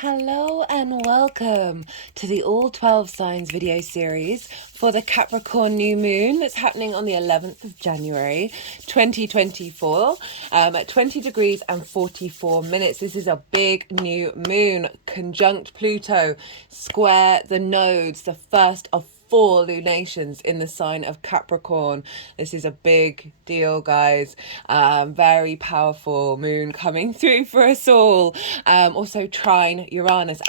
Hello and welcome to the All 12 Signs video series for the Capricorn New Moon that's happening on the 11th of January 2024 at 20 degrees and 44 minutes. This is a big new moon, conjunct Pluto, square the nodes, the first of 4 lunations in the sign of Capricorn. This is a big deal, guys. Very powerful moon coming through for us all. Also trine Uranus.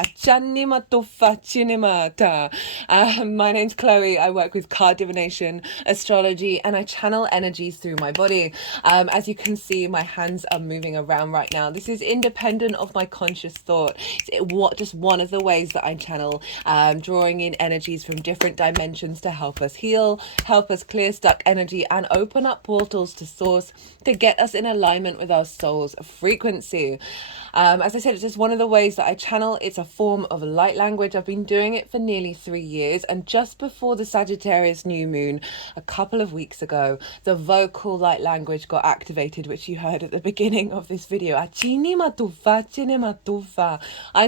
My name's Chloe. I work with card divination, astrology, and I channel energies through my body. As you can see, my hands are moving around right now. This is independent of my conscious thought. It's just one of the ways that I channel, drawing in energies from different dimensions to help us heal, help us clear stuck energy, and open up portals to source to get us in alignment with our soul's frequency. As I said, it's just one of the ways that I channel. It's a form of light language. I've been doing it for nearly 3 years, and just before the Sagittarius new moon a couple of weeks ago, the vocal light language got activated, which you heard at the beginning of this video. I'm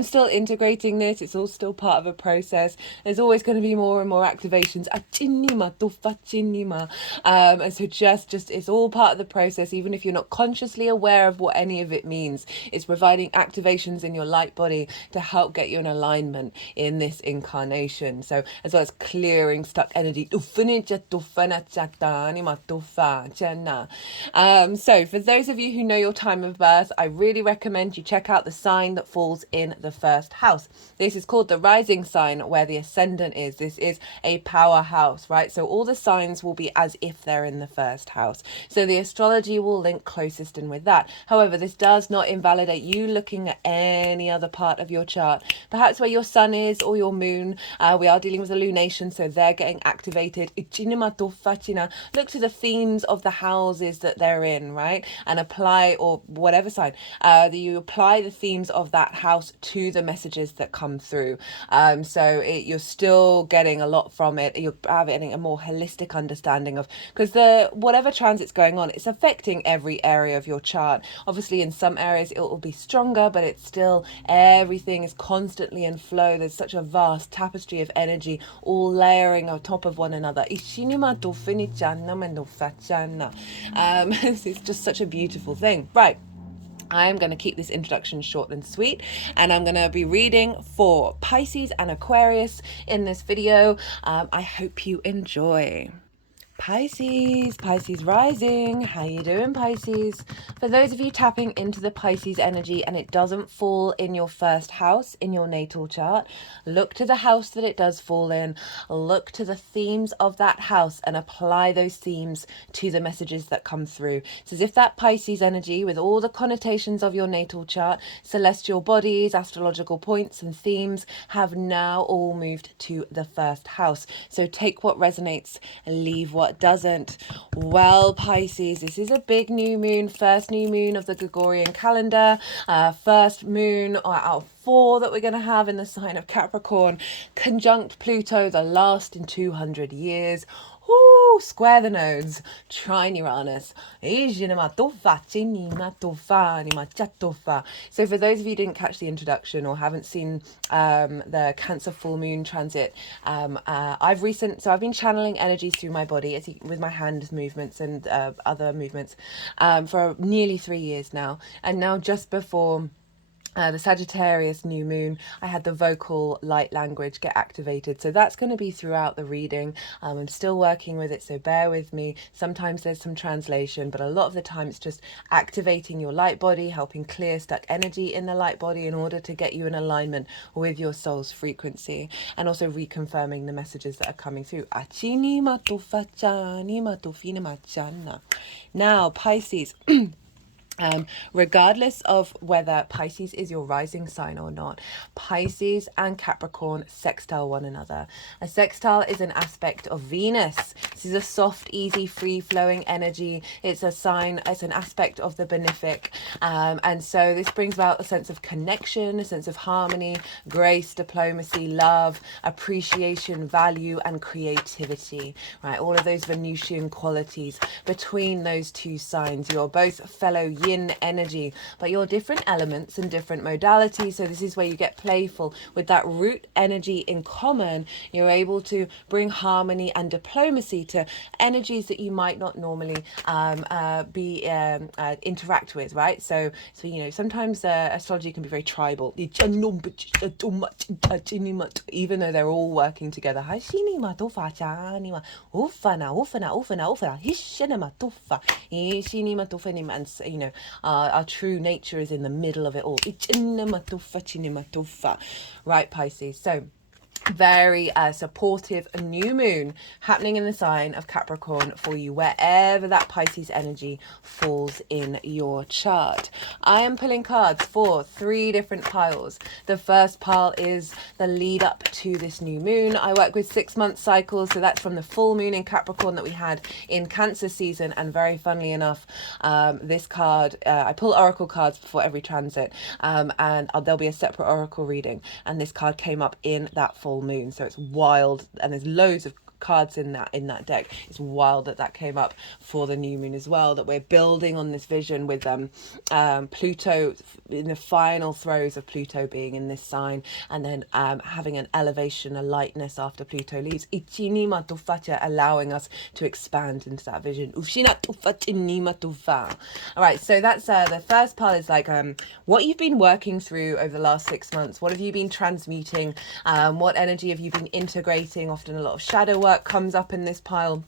still integrating this. It's all still part of a process. There's always going to be more and more activations. And so just it's all part of the process, even if you're not consciously aware of what any of it means. It's providing activations in your light body to help get you in alignment in this incarnation. So as well as clearing stuck energy. So for those of you who know your time of birth, I really recommend you check out the sign that falls in the first house. This is called the rising sign, where the ascendant is. This is a powerhouse, right? So all the signs will be as if they're in the first house. So the astrology will link closest in with that. However, this does not invalidate you looking at any other part of your chart, perhaps where your sun is or your moon. We are dealing with a lunation, so they're getting activated. Look to the themes of the houses that they're in, right? And apply, or whatever sign, you apply the themes of that house to the messages that come through. You're still getting a lot from it. You're having a more holistic understanding of, because whatever transit's going on, it's affecting every area of your chart. Obviously in some areas it will be stronger, but it's still, everything is constantly in flow. There's such a vast tapestry of energy all layering on top of one another. It's just such a beautiful thing, right? I'm going to keep this introduction short and sweet, and I'm going to be reading for Pisces and Aquarius in this video. I hope you enjoy. Pisces rising. How you doing, Pisces? For those of you tapping into the Pisces energy and it doesn't fall in your first house in your natal chart, look to the house that it does fall in. Look to the themes of that house and apply those themes to the messages that come through. It's as if that Pisces energy, with all the connotations of your natal chart, celestial bodies, astrological points and themes, have now all moved to the first house. So take what resonates and leave what doesn't. Well, Pisces, this is a big new moon, first new moon of the Gregorian calendar, first moon out of 4 that we're going to have in the sign of Capricorn, conjunct Pluto, the last in 200 years. Ooh, square the nodes, trine Uranus. So for those of you who didn't catch the introduction or haven't seen the Cancer full moon transit, I've been channeling energies through my body with my hand movements and other movements for nearly 3 years now. And now just before the Sagittarius new moon, I had the vocal light language get activated. So that's going to be throughout the reading. I'm still working with it, so bear with me. Sometimes there's some translation, but a lot of the time it's just activating your light body, helping clear stuck energy in the light body in order to get you in alignment with your soul's frequency, and also reconfirming the messages that are coming through. Now, Pisces. Regardless of whether Pisces is your rising sign or not, Pisces and Capricorn sextile one another. A sextile is an aspect of Venus. This is a soft, easy, free-flowing energy. It's an aspect of the benefic. And so this brings about a sense of connection, a sense of harmony, grace, diplomacy, love, appreciation, value, and creativity, right? All of those Venusian qualities between those two signs. You're both fellow yin energy, but you're different elements and different modalities. So this is where you get playful with that root energy in common. You're able to bring harmony and diplomacy to energies that you might not normally interact with, right? So you know, sometimes astrology can be very tribal, even though they're all working together. And you know, our true nature is in the middle of it all. Right, Pisces? So very supportive new moon happening in the sign of Capricorn for you, wherever that Pisces energy falls in your chart. I am pulling cards for 3 different piles. The first pile is the lead up to this new moon. I work with 6-month cycles, so that's from the full moon in Capricorn that we had in Cancer season. And very funnily enough, this card, I pull oracle cards before every transit, and there'll be a separate oracle reading, and this card came up in that full moon, so it's wild, and there's loads of cards in that deck. It's wild that came up for the new moon as well, that we're building on this vision with Pluto in the final throes of Pluto being in this sign, and then having an elevation, a lightness after Pluto leaves, allowing us to expand into that vision. All right, so that's the first part is like what you've been working through over the last 6 months. What have you been transmuting? What energy have you been integrating? Often a lot of shadow work comes up in this pile.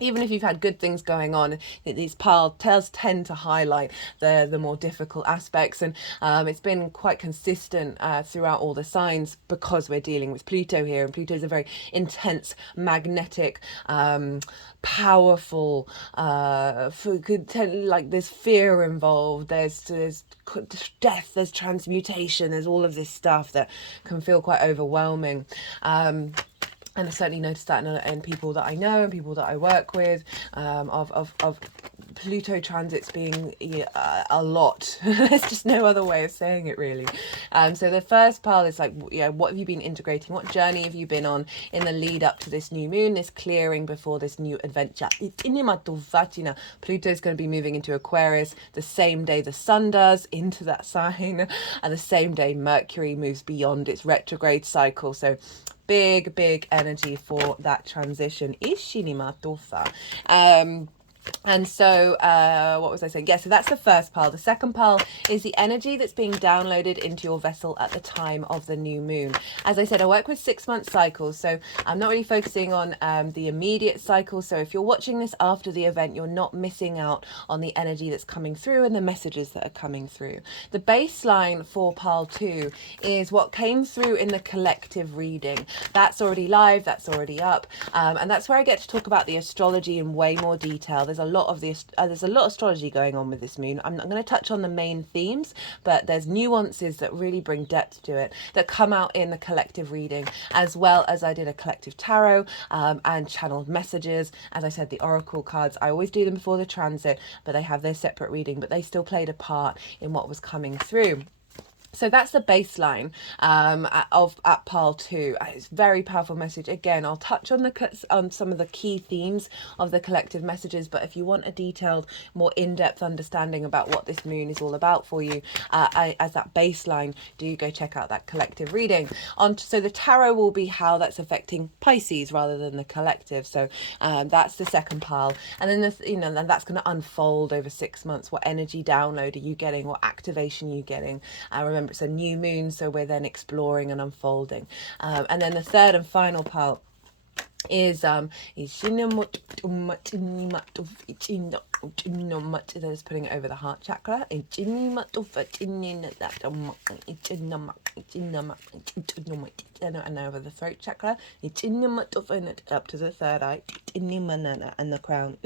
Even if you've had good things going on, these piles tend to highlight the more difficult aspects, and it's been quite consistent throughout all the signs, because we're dealing with Pluto here, and Pluto is a very intense, magnetic, powerful, like there's fear involved, there's death, there's transmutation, there's all of this stuff that can feel quite overwhelming. And I certainly noticed that in people that I know and people that I work with, of Pluto transits being a lot. There's just no other way of saying it, really. So the first pile is like, what have you been integrating? What journey have you been on in the lead up to this new moon, this clearing before this new adventure? Pluto's going to be moving into Aquarius the same day the sun does, into that sign, and the same day Mercury moves beyond its retrograde cycle. So big energy for that transition. And so what was I saying? Yeah, so that's the first pile. The second pile is the energy that's being downloaded into your vessel at the time of the new moon. As I said, I work with 6-month cycles, so I'm not really focusing on the immediate cycle. So if you're watching this after the event, you're not missing out on the energy that's coming through and the messages that are coming through. The baseline for pile 2 is what came through in the collective reading. That's already live, that's already up, and that's where I get to talk about the astrology in way more detail. There's a lot of astrology going on with this moon. I'm not going to touch on the main themes, but there's nuances that really bring depth to it that come out in the collective reading, as well as I did a collective tarot and channeled messages. As I said, the oracle cards, I always do them before the transit, but they have their separate reading, but they still played a part in what was coming through. So that's the baseline at pile 2. It's a very powerful message. Again, I'll touch on some of the key themes of the collective messages, but if you want a detailed, more in-depth understanding about what this moon is all about for you, as that baseline, do go check out that collective reading. So the tarot will be how that's affecting Pisces rather than the collective. So that's the second pile, and then then that's going to unfold over 6 months. What energy download are you getting? What activation are you getting? Remember, it's a new moon, so we're then exploring and unfolding. And then the third and final part is that is putting it over the heart chakra, and over the throat chakra, up to the third eye, and the crown.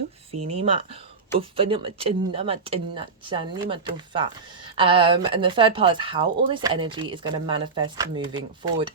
And the third part is how all this energy is going to manifest moving forward.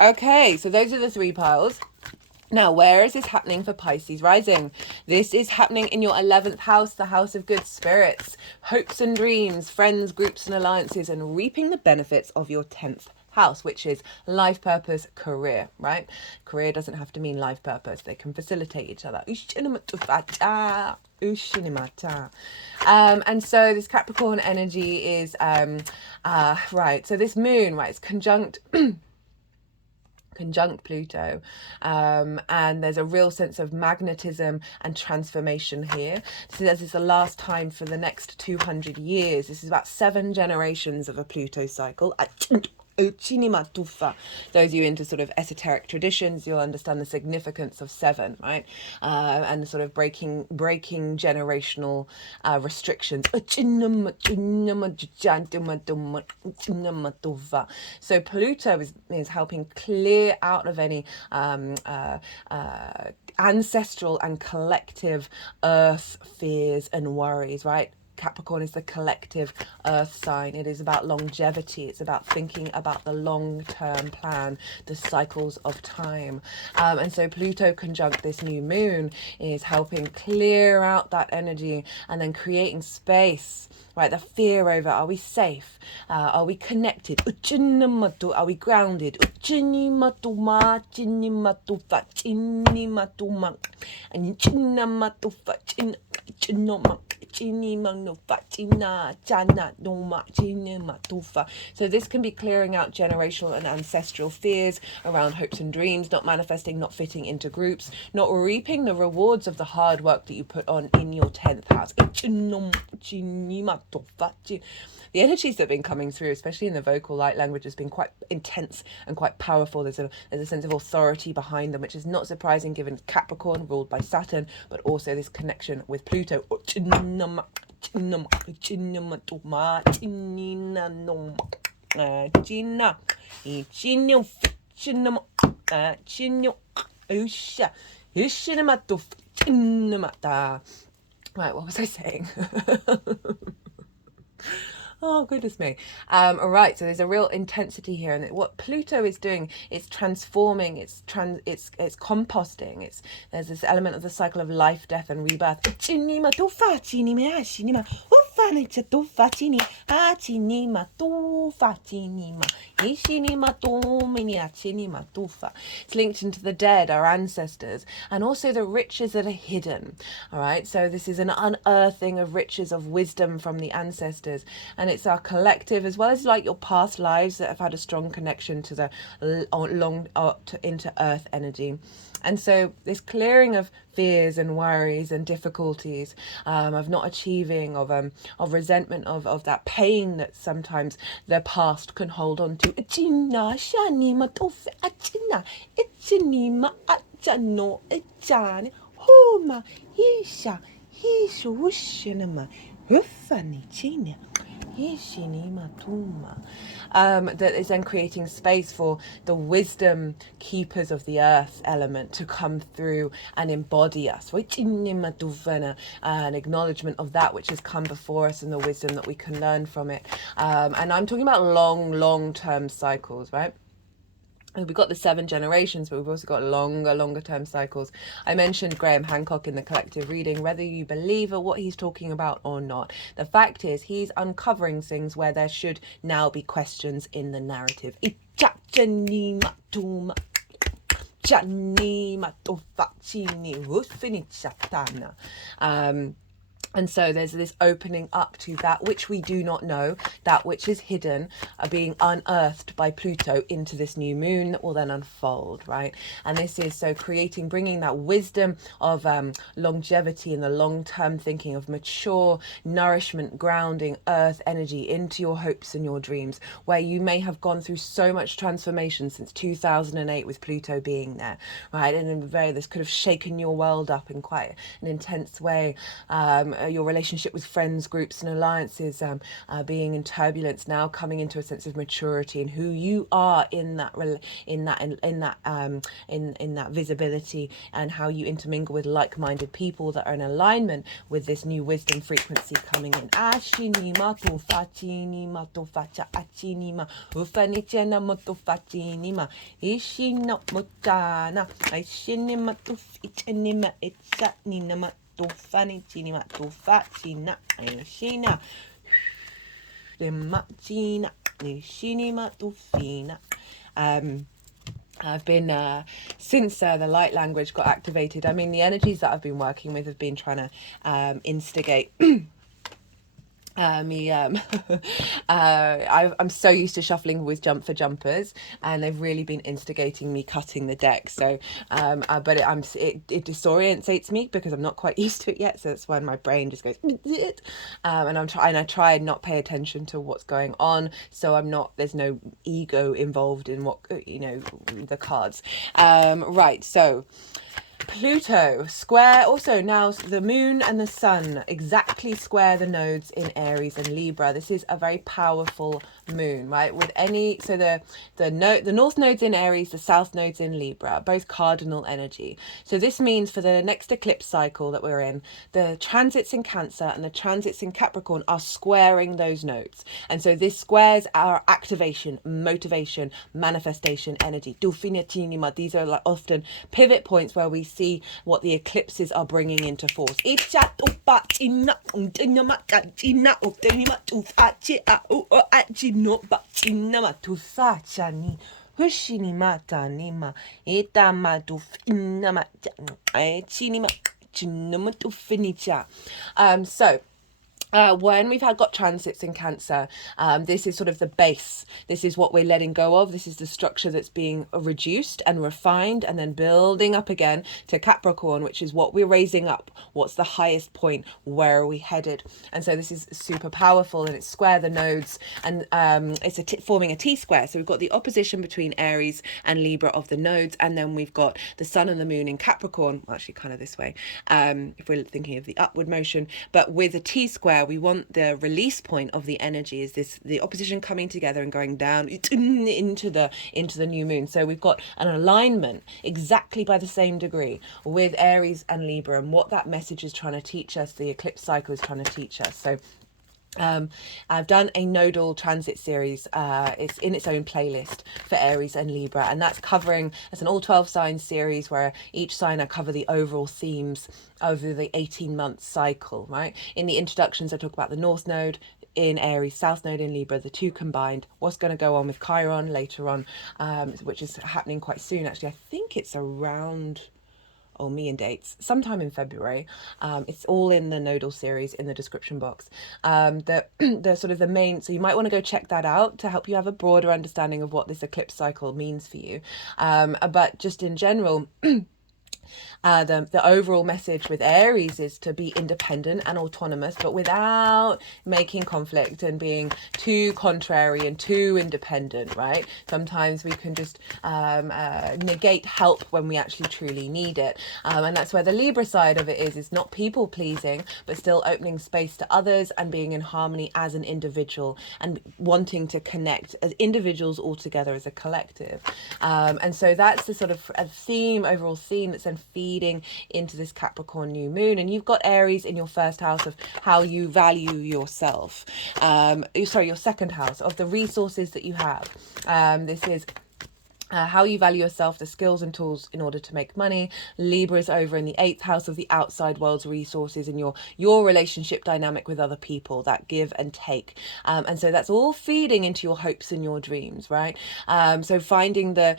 Okay, so those are the 3 piles. Now, where is this happening for Pisces rising? This is happening in your 11th house, the house of good spirits, hopes and dreams, friends, groups and alliances, and reaping the benefits of your 10th house, which is life purpose, career, right? Career doesn't have to mean life purpose. They can facilitate each other. And so this Capricorn energy is, right, so this moon, right, it's conjunct Pluto, and there's a real sense of magnetism and transformation here. So this is the last time for the next 200 years. This is about 7 generations of a Pluto cycle. Those of you into sort of esoteric traditions, you'll understand the significance of 7, right? And sort of breaking generational restrictions. So Pluto is helping clear out of any ancestral and collective earth fears and worries, right? Capricorn is the collective earth sign. It is about longevity. It's about thinking about the long-term plan, the cycles of time. And so Pluto conjunct this new moon is helping clear out that energy and then creating space, right? The fear over, are we safe? Are we connected? Are we grounded? So this can be clearing out generational and ancestral fears around hopes and dreams, not manifesting, not fitting into groups, not reaping the rewards of the hard work that you put on in your 10th house. The energies that have been coming through, especially in the vocal light language, has been quite intense and quite powerful. There's a sense of authority behind them, which is not surprising given Capricorn ruled by Saturn, but also this connection with Pluto. Right, what was I saying? Oh, goodness me. All right, so there's a real intensity here, and what Pluto is doing, it's transforming, it's composting. There's this element of the cycle of life, death, and rebirth. It's linked into the dead, our ancestors, and also the riches that are hidden. All right, so this is an unearthing of riches of wisdom from the ancestors, and it's our collective as well as like your past lives that have had a strong connection to the into earth energy. And so this clearing of fears and worries and difficulties, of not achieving, of resentment, of that pain that sometimes the past can hold on to. That is then creating space for the wisdom keepers of the earth element to come through and embody us. An acknowledgement of that which has come before us and the wisdom that we can learn from it. And I'm talking about long-term cycles, right? We've got the 7 generations, but we've also got longer term cycles. I mentioned Graham Hancock in the collective reading, whether you believe what he's talking about or not. The fact is he's uncovering things where there should now be questions in the narrative. And so there's this opening up to that which we do not know, that which is hidden, being unearthed by Pluto into this new moon that will then unfold, right? And this is so bringing that wisdom of longevity and the long-term thinking of mature nourishment, grounding, earth energy into your hopes and your dreams, where you may have gone through so much transformation since 2008 with Pluto being there, right? And this could have shaken your world up in quite an intense way. your relationship with friends, groups, and alliances being in turbulence, now coming into a sense of maturity and who you are in that in that visibility, and how you intermingle with like-minded people that are in alignment with this new wisdom frequency coming in. Ashinima to fachinima to facha achinima ufanichena moto fachinima ishino motana ishinima to fichenima itchatnima to fanichinima to facina ishina the machina ishinima to fina. I've been, since the light language got activated, I mean, the energies that I've been working with have been trying to instigate I'm so used to shuffling with jumpers, and they've really been instigating me cutting the deck. So, but it disorientates me because I'm not quite used to it yet. So that's when my brain just goes, and I try and not pay attention to what's going on. So there's no ego involved in what, the cards. Right. So, Pluto square, also now the moon and the sun exactly square the nodes in Aries and Libra. This is a very powerful moon, right? With the north nodes in Aries, the south nodes in Libra, both cardinal energy. So this means for the next eclipse cycle that we're in, the transits in Cancer and the transits in Capricorn are squaring those nodes. And so this squares our activation, motivation, manifestation energy. These are like often pivot points where we see what the eclipses are bringing into force. So when we've got transits in Cancer, this is sort of the base. This is what we're letting go of. This is the structure that's being reduced and refined and then building up again to Capricorn, which is what we're raising up. What's the highest point? Where are we headed? And so this is super powerful, and it's square the nodes, and it's forming a T-square. So we've got the opposition between Aries and Libra of the nodes, and then we've got the sun and the moon in Capricorn, well, actually kind of this way, if we're thinking of the upward motion, but with a T-square, we want the release point of the energy is the opposition coming together and going down into the new moon. So we've got an alignment exactly by the same degree with Aries and Libra, and what that message is trying to teach us, the eclipse cycle is trying to teach us. So I've done a nodal transit series. It's in its own playlist for Aries and Libra, and that's an all 12 signs series where each sign I cover the overall themes over the 18-month cycle, right? In the introductions, I talk about the North Node in Aries, South Node in Libra, the two combined, what's going to go on with Chiron later on, which is happening quite soon. Actually, I think it's around... me and dates sometime in February. It's all in the nodal series in the description box. The sort of the main, so you might want to go check that out to help you have a broader understanding of what this eclipse cycle means for you. But just in general, the overall message with Aries is to be independent and autonomous, but without making conflict and being too contrary and too independent, right? Sometimes we can just negate help when we actually truly need it. And that's where the Libra side of it is not people pleasing, but still opening space to others and being in harmony as an individual and wanting to connect as individuals all together as a collective. And so that's the sort of a overall theme that's then feeding into this Capricorn new moon. And you've got Aries in your first house of how you value yourself. Your second house of the resources that you have. This is how you value yourself, the skills and tools in order to make money. Libra is over in the 8th house of the outside world's resources and your relationship dynamic with other people, that give and take. And so that's all feeding into your hopes and your dreams, right? So finding the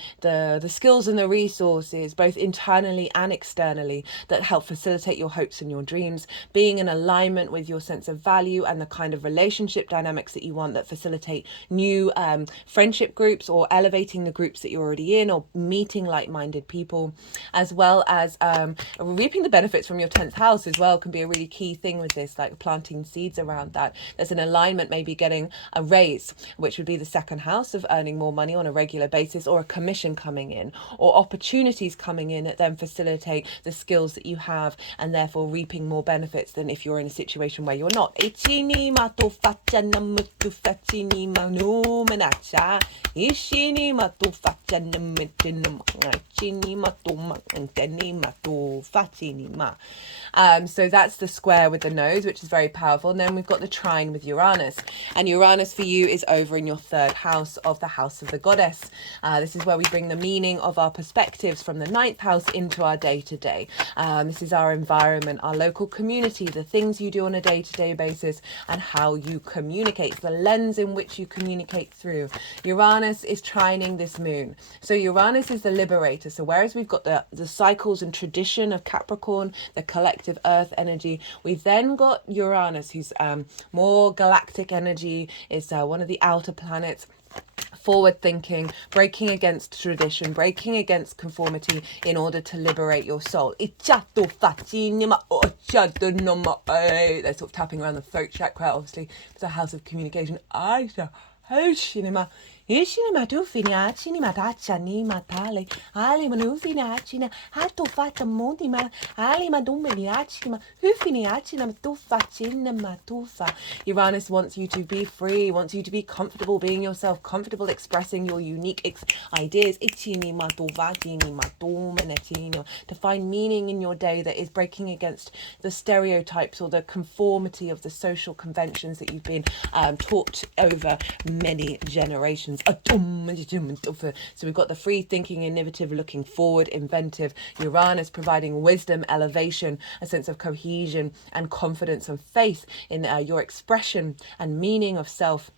skills and the resources, both internally and externally, that help facilitate your hopes and your dreams, being in alignment with your sense of value and the kind of relationship dynamics that you want that facilitate new friendship groups or elevating the groups that you're you're already in, or meeting like-minded people, as well as reaping the benefits from your 10th house as well can be a really key thing with this, like planting seeds around that. There's an alignment, maybe getting a raise, which would be the second house of earning more money on a regular basis, or a commission coming in, or opportunities coming in that then facilitate the skills that you have, and therefore reaping more benefits than if you're in a situation where you're not. So that's the square with the nose, which is very powerful. And then we've got the trine with Uranus, and Uranus for you is over in your third house of the house of the goddess. This is where we bring the meaning of our perspectives from the ninth house into our day-to-day. This is our environment, our local community, the things you do on a day-to-day basis, and how you communicate, the lens in which you communicate through. Uranus is trining this moon. So Uranus is the liberator. So whereas we've got the cycles and tradition of Capricorn, the collective earth energy, we've then got Uranus, who's more galactic energy, is one of the outer planets, forward thinking, breaking against tradition, breaking against conformity in order to liberate your soul. They're sort of tapping around the throat chakra, obviously. It's a house of communication. Ishini tu finiacini matacciani matale, ali manufinacina, hatto fatta montima, ali madumeniacina, hufiniacina matufacina matufa. Uranus wants you to be free, wants you to be comfortable being yourself, comfortable expressing your unique ideas. Ichini matuvatini matumenetino, to find meaning in your day that is breaking against the stereotypes or the conformity of the social conventions that you've been taught over many generations. So we've got the free thinking, innovative, looking forward, inventive. Uranus providing wisdom, elevation, a sense of cohesion and confidence and faith in your expression and meaning of self,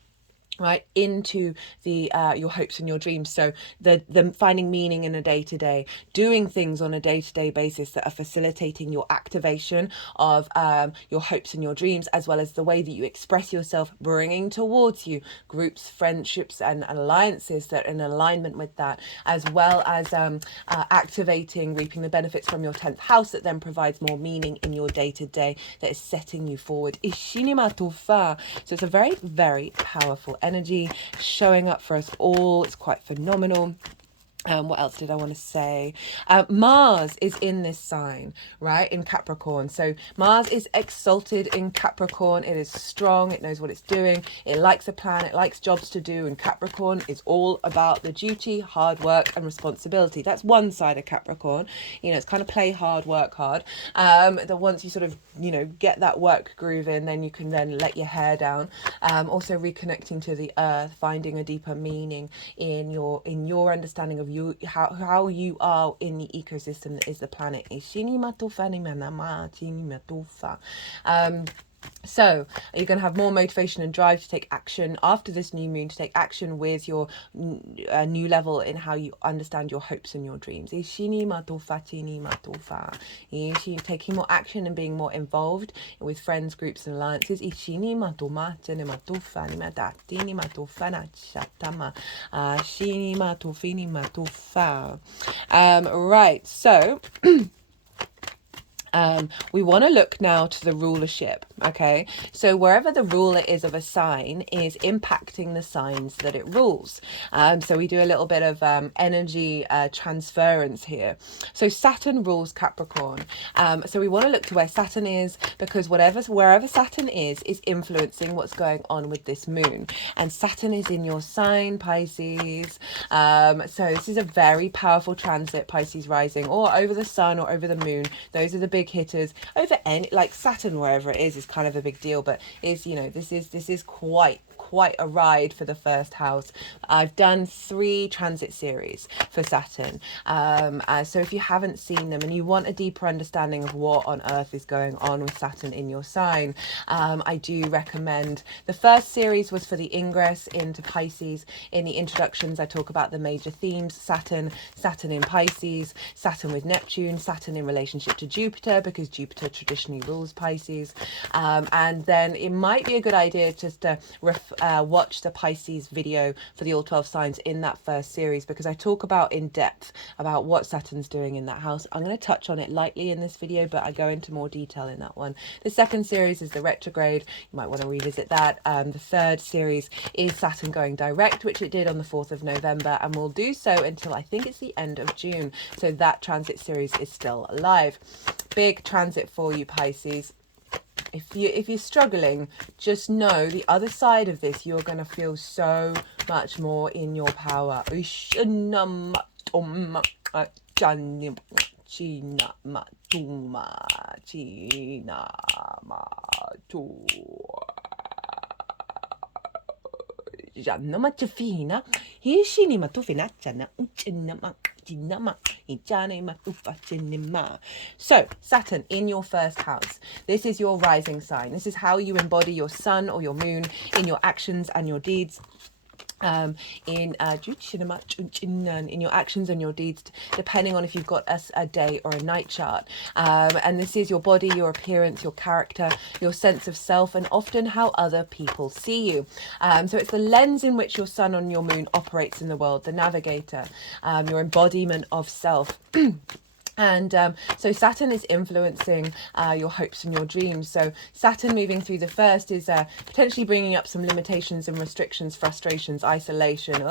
right, into the your hopes and your dreams. So the finding meaning in a day-to-day, doing things on a day-to-day basis that are facilitating your activation of your hopes and your dreams, as well as the way that you express yourself, bringing towards you groups, friendships and alliances that are in alignment with that, as well as activating, reaping the benefits from your 10th house that then provides more meaning in your day-to-day, that is setting you forward. So it's a very, very powerful energy showing up for us all. It's quite phenomenal. What else did I want to say? Mars is in this sign, right? In Capricorn. So Mars is exalted in Capricorn. It is strong. It knows what it's doing. It likes a plan. It likes jobs to do. And Capricorn is all about the duty, hard work and responsibility. That's one side of Capricorn. You know, it's kind of play hard, work hard. That once you sort of, you know, get that work groove in, then you can then let your hair down. Also reconnecting to the earth, finding a deeper meaning in your understanding of you, how you are in the ecosystem that is the planet. So you're going to have more motivation and drive to take action after this new moon, to take action with your new level in how you understand your hopes and your dreams. Taking more action and being more involved with friends, groups and alliances. Right, so we want to look now to the rulership, okay? So wherever the ruler is of a sign is impacting the signs that it rules. So we do a little bit of energy transference here. So Saturn rules Capricorn. So we want to look to where Saturn is, because wherever Saturn is influencing what's going on with this moon. And Saturn is in your sign, Pisces. So this is a very powerful transit, Pisces rising, or over the sun or over the moon. Those are the big hitters. Over any, like Saturn wherever it is kind of a big deal, but is, you know, this is quite a ride for the first house. I've done 3 transit series for Saturn, so if you haven't seen them and you want a deeper understanding of what on earth is going on with Saturn in your sign, I do recommend. The first series was for the ingress into Pisces. In the introductions I talk about the major themes: Saturn in Pisces, Saturn with Neptune, Saturn in relationship to Jupiter, because Jupiter traditionally rules Pisces, and then it might be a good idea just to watch the Pisces video for the all 12 signs in that first series, because I talk about in depth about what Saturn's doing in that house. I'm going to touch on it lightly in this video, but I go into more detail in that one. The second series is the retrograde. You might want to revisit that. The third series is Saturn going direct, which it did on the 4th of November, and will do so until I think it's the end of June. So that transit series is still alive. Big transit for you, Pisces. If you're struggling, just know the other side of this, you're going to feel so much more in your power. So Saturn in your first house, this is your rising sign. This is how you embody your sun or your moon in your actions and your deeds. In your actions and your deeds, depending on if you've got a day or a night chart. And this is your body, your appearance, your character, your sense of self, and often how other people see you. So it's the lens in which your sun and your moon operates in the world, the navigator, your embodiment of self. And so Saturn is influencing your hopes and your dreams. So Saturn moving through the first is potentially bringing up some limitations and restrictions, frustrations, isolation,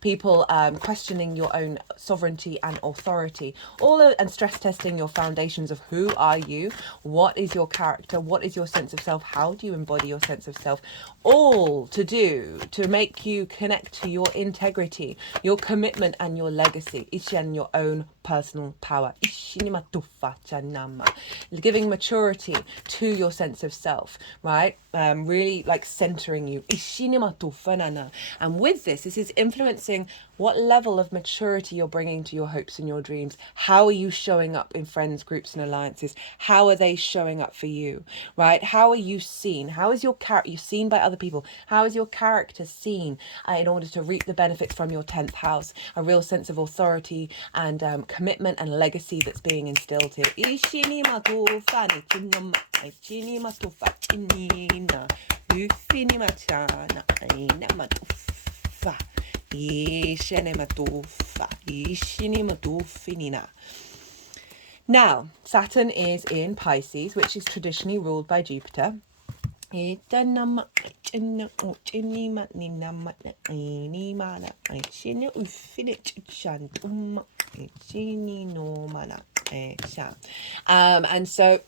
people questioning your own sovereignty and authority, and stress testing your foundations of who are you, what is your character, what is your sense of self, how do you embody your sense of self, all to make you connect to your integrity, your commitment and your legacy, and your own personal power, giving maturity to your sense of self, right? Really like centering you. And with this is influencing what level of maturity you're bringing to your hopes and your dreams. How are you showing up in friends, groups and alliances? How are they showing up for you, right? How are you seen? How is your character, you're seen by other people? How is your character seen in order to reap the benefits from your 10th house? A real sense of authority and commitment and legacy that's being instilled here. Now, Saturn is in Pisces, which is traditionally ruled by Jupiter. And so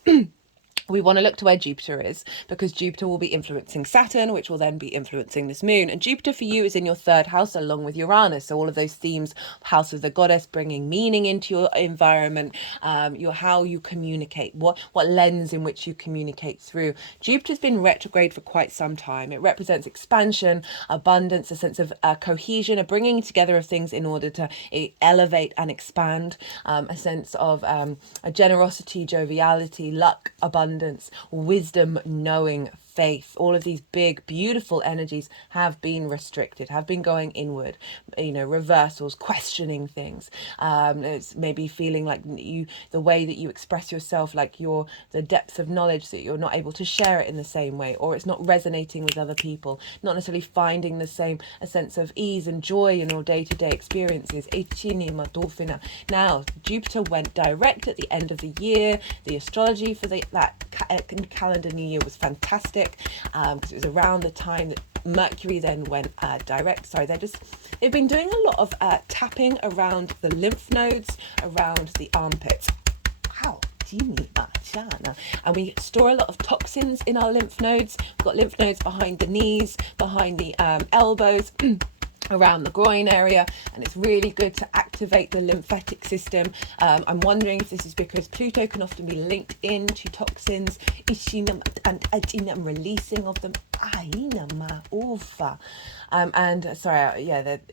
we want to look to where Jupiter is, because Jupiter will be influencing Saturn, which will then be influencing this moon. And Jupiter for you is in your third house along with Uranus. So all of those themes, house of the goddess, bringing meaning into your environment, how you communicate, what lens in which you communicate through. Jupiter's been retrograde for quite some time. It represents expansion, abundance, a sense of cohesion, a bringing together of things in order to elevate and expand, a sense of a generosity, joviality, luck, abundance, wisdom, knowing, faith. All of these big, beautiful energies have been restricted, have been going inward, reversals, questioning things. It's maybe feeling like the way that you express yourself, like the depth of knowledge that you're not able to share it in the same way, or it's not resonating with other people, not necessarily finding a sense of ease and joy in your day-to-day experiences. Now, Jupiter went direct at the end of the year. The astrology for that calendar new year was fantastic, because it was around the time that Mercury then went direct. They've been doing a lot of tapping around the lymph nodes, around the armpits. Wow. And we store a lot of toxins in our lymph nodes. We've got lymph nodes behind the knees, behind the elbows, around the groin area, and it's really good to activate the lymphatic system. I'm wondering if this is because Pluto can often be linked into toxins and releasing of them.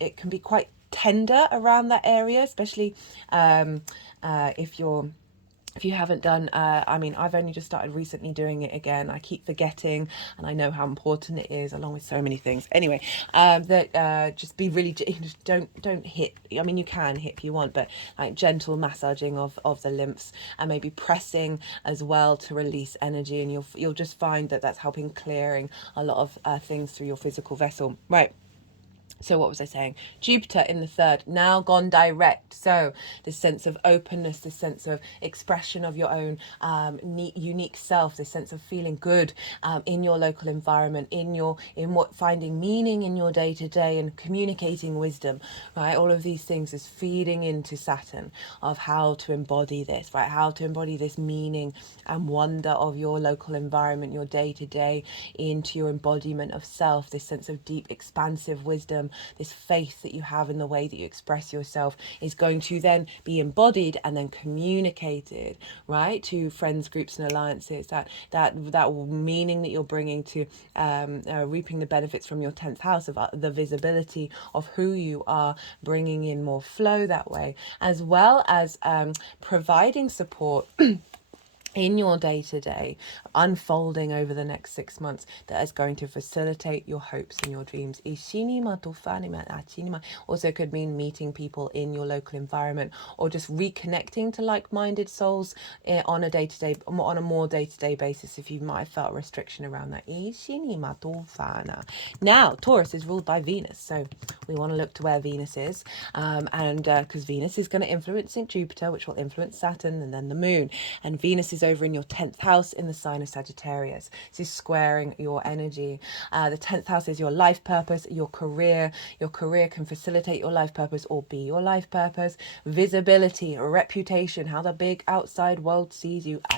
It can be quite tender around that area, especially if you're if you haven't done, I mean, I've only just started recently doing it again. I keep forgetting, and I know how important it is, along with so many things. Anyway, that just be really don't hit. I mean, you can hit if you want, but like gentle massaging of the lymphs, and maybe pressing as well to release energy, and you'll just find that that's helping clearing a lot of things through your physical vessel. Right. So what was I saying? Jupiter in the third, now gone direct. So this sense of openness, this sense of expression of your own unique self, this sense of feeling good in your local environment, in what finding meaning in your day to day, and communicating wisdom, right? All of these things is feeding into Saturn of how to embody this, right? How to embody this meaning and wonder of your local environment, your day to day, into your embodiment of self. This sense of deep, expansive wisdom, this faith that you have in the way that you express yourself is going to then be embodied and then communicated, right, to friends, groups and alliances. That meaning that you're bringing to reaping the benefits from your 10th house of the visibility of who you are, bringing in more flow that way, as well as providing support in your day-to-day, unfolding over the next 6 months, that is going to facilitate your hopes and your dreams. Also could mean meeting people in your local environment, or just reconnecting to like-minded souls on a day-to-day, on a more day-to-day basis, if you might have felt a restriction around that. Now Taurus is ruled by Venus, so we want to look to where Venus is, and because Venus is going to influence Jupiter, which will influence Saturn, and then the moon. And Venus is over in your 10th house in the sign of Sagittarius. This is squaring your energy. The 10th house is your life purpose, your career. Your career can facilitate your life purpose or be your life purpose. Visibility, reputation, how the big outside world sees you. As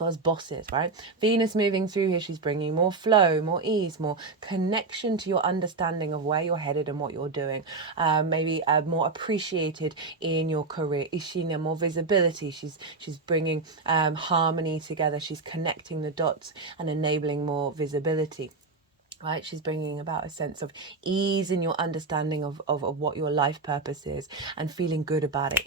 well as bosses, right? Venus moving through here, she's bringing more flow, more ease, more connection to your understanding of where you're headed and what you're doing. Maybe more appreciated in your career. Ishina, more visibility. She's bringing harmony together. She's connecting the dots and enabling more visibility. Right, she's bringing about a sense of ease in your understanding of what your life purpose is, and feeling good about it.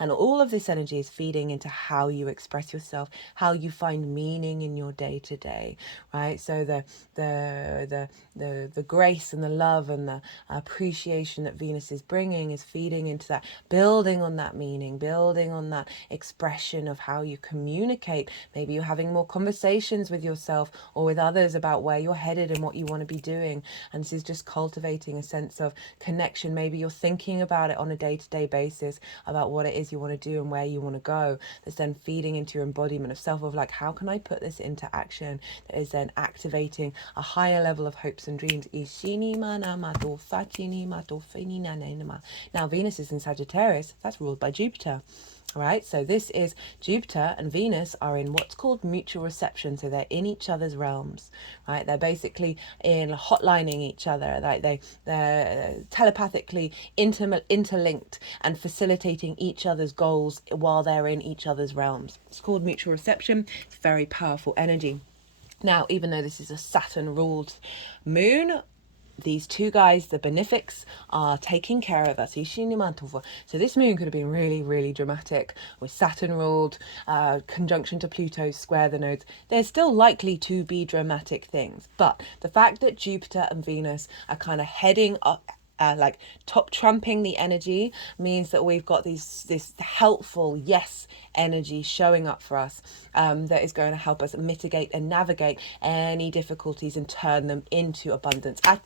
And all of this energy is feeding into how you express yourself, how you find meaning in your day to day. Right, so the grace and the love and the appreciation that Venus is bringing is feeding into that, building on that meaning, building on that expression of how you communicate. Maybe you're having more conversations with yourself or with others about where you're headed and what you want to be doing, and this is just cultivating a sense of connection. Maybe you're thinking about it on a day-to-day basis, about what it is you want to do and where you want to go. That's then feeding into your embodiment of self, of like, how can I put this into action? That is then activating a higher level of hopes and dreams. Now Venus is in Sagittarius, that's ruled by Jupiter. All right, so this is Jupiter and Venus are in what's called mutual reception. So they're in each other's realms, right? They're basically in hotlining each other. Like they're telepathically interlinked and facilitating each other's goals while they're in each other's realms. It's called mutual reception. It's very powerful energy. Now, even though this is a Saturn-ruled moon, these two guys, the benefics, are taking care of us. So this moon could have been really, really dramatic with Saturn ruled, conjunction to Pluto, square the nodes. There's still likely to be dramatic things. But the fact that Jupiter and Venus are kind of heading up, like top trumping the energy, means that we've got this helpful yes energy showing up for us, that is going to help us mitigate and navigate any difficulties and turn them into abundance. I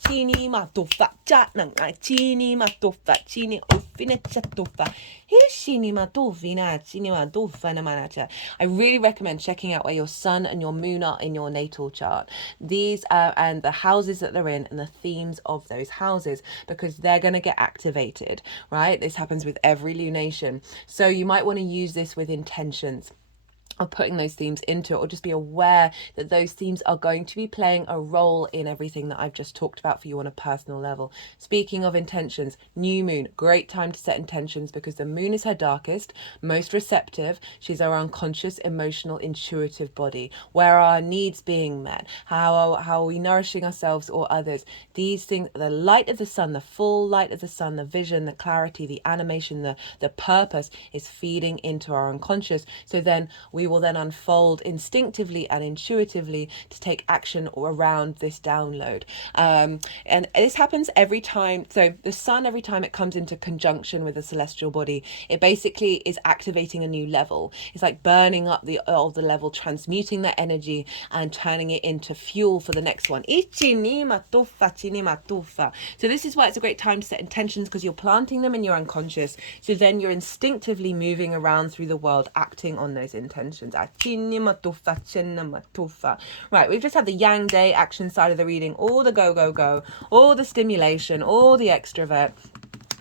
really recommend checking out where your sun and your moon are in your natal chart. These and the houses that they're in and the themes of those houses, because they're going to get activated, right? This happens with every lunation. So you might want to use this with intentions. of putting those themes into it, or just be aware that those themes are going to be playing a role in everything that I've just talked about for you on a personal level. Speaking of intentions, new moon, great time to set intentions because the moon is her darkest, most receptive. She's our unconscious, emotional, intuitive body. Where are our needs being met? How are we nourishing ourselves or others? These things, the light of the sun, the full light of the sun, the vision, the clarity, the animation, the purpose is feeding into our unconscious. So then we will then unfold instinctively and intuitively to take action around this download. And this happens every time. So the sun, every time it comes into conjunction with a celestial body, it basically is activating a new level. It's like burning up the older level, transmuting that energy and turning it into fuel for the next one. So this is why it's a great time to set intentions, because you're planting them in your unconscious. So then you're instinctively moving around through the world, acting on those intentions. Right, we've just had the yang day action side of the reading, all the go, all the stimulation, all the extrovert.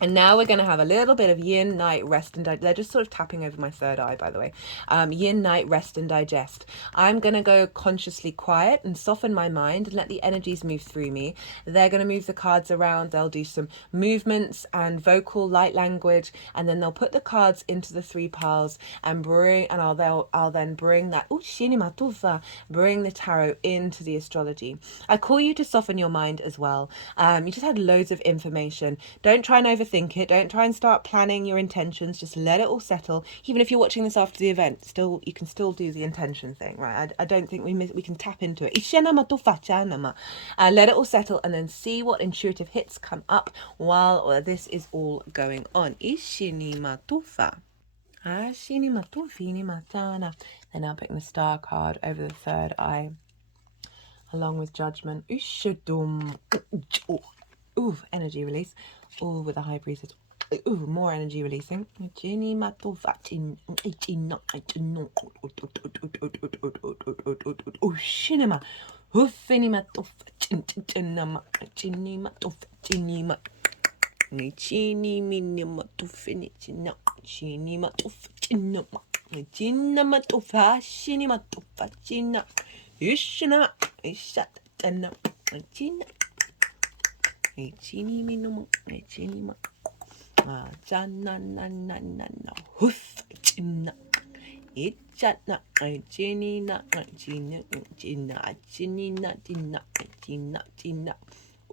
And now we're going to have a little bit of yin, night, rest and digest. They're just sort of tapping over my third eye, by the way. Yin, night, rest and digest. I'm going to go consciously quiet and soften my mind and let the energies move through me. They're going to move the cards around. They'll do some movements and vocal light language, and then they'll put the cards into the 3 piles and I'll then bring that bring the tarot into the astrology. I call you to soften your mind as well. You just had loads of information. Don't try and overthink it. Don't try and start planning your intentions. Just let it all settle. Even if you're watching this after the event, you can still do the intention thing, right? I don't think we can tap into it. Let it all settle and then see what intuitive hits come up while this is all going on. Then I'll pick the star card over the third eye, along with judgment. Ooh, energy release. Ooh, with the high priestess. Ooh, more energy releasing. Oh, shinema. Huffinima. Chini minima to finish no chinima to finima. Chinama to fashinima to fachina. Ishinama. Ishat and no china. A chini minimum, a chinima. Jana na na na na. Hoof china. Itchatna, a chini na, a china, china, chini na, tina, china, china.